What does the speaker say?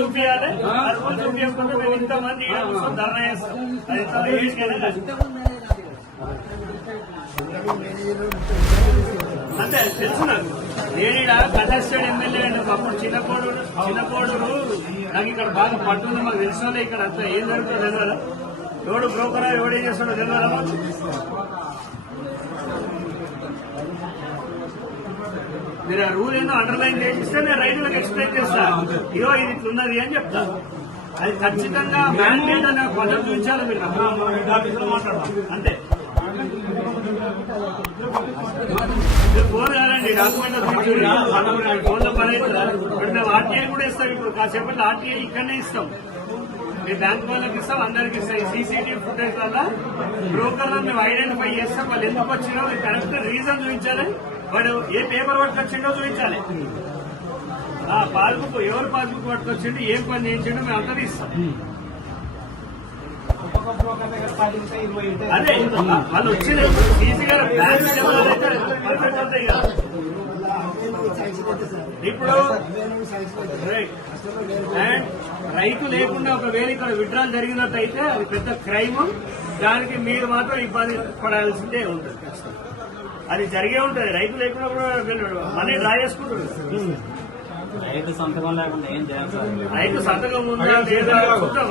చూపించాలి. ఆ రూల్ చూపించకుండా మేము ఇంతమంది ధర్నా చేస్తాం. అంతే తెలుసు నాకు. నేను కంటెస్టెడ్ ఎమ్మెల్యే అండి. అప్పుడు చిన్నకోడు నాకు ఇక్కడ బాగా పట్టుంది. మాకు తెలుసు ఇక్కడ అంతా ఏం జరుగుతుందో తెలియదా? ఎవడు బ్రోకరా ఎవడేం చేస్తాడో తెలియదా? మీరు ఆ రూల్ ఏదో అండర్లైన్ చేసిస్తే నేను రైతులకు ఎక్స్ప్లెయిన్ చేస్తా. ఇదో ఇది ఇట్లున్నది అని చెప్తా. అది ఖచ్చితంగా మ్యాండేట్ అనే పద్ధతి చూపించాలి. మీరు అంతే. ఫోన్ కాదండి, డాక్యుమెంట్ ఫోన్లో పని అవుతుందా? ఇప్పుడు మేము ఆర్టీఐ కూడా ఇస్తాం. ఇప్పుడు కాసేపట్లో ఆర్టీఐ ఇక్కడనే ఇస్తాం. మేము బ్యాంక్ వాళ్ళకి ఇస్తాం, అందరికి ఇస్తాం. ఈ సీసీటీవీ ఫుటేజ్ వల్ల బ్రోకర్లను మేము ఐడెంటిఫై చేస్తాం. వాళ్ళు ఎందుకు వచ్చినో కరెక్ట్ రీజన్ చూపించాలి. వాడు ఏ పేపర్ పట్టుకొచ్చిండో చూపించాలి. ఆ పాస్బుక్ ఎవరు పాస్బుక్ పట్టుకొచ్చిండు, ఏం పని చేయించిండో మేము అంతా ఇస్తాం. అదే వాళ్ళు వచ్చిన ఈజీగా బ్యాంక్ పర్ఫెక్ట్ అవుతాయి కదా. ఇప్పుడు అండ్ రైతు లేకుండా ఒకవేళ ఇక్కడ విత్డ్రాల్ జరిగినట్టయితే అది పెద్ద క్రైమ్. దానికి మీరు మాత్రం ఇబ్బంది పడాల్సిందే ఉంటుంది. అది జరిగే ఉంటుంది. రైతు లేకుండా కూడా మనీ డ్రా చేసుకుంటుంది. రైతు సంతకం లేకుండా ఏం చేయాలి? రైతు సంతకం ఉందా లేదా చూద్దాం.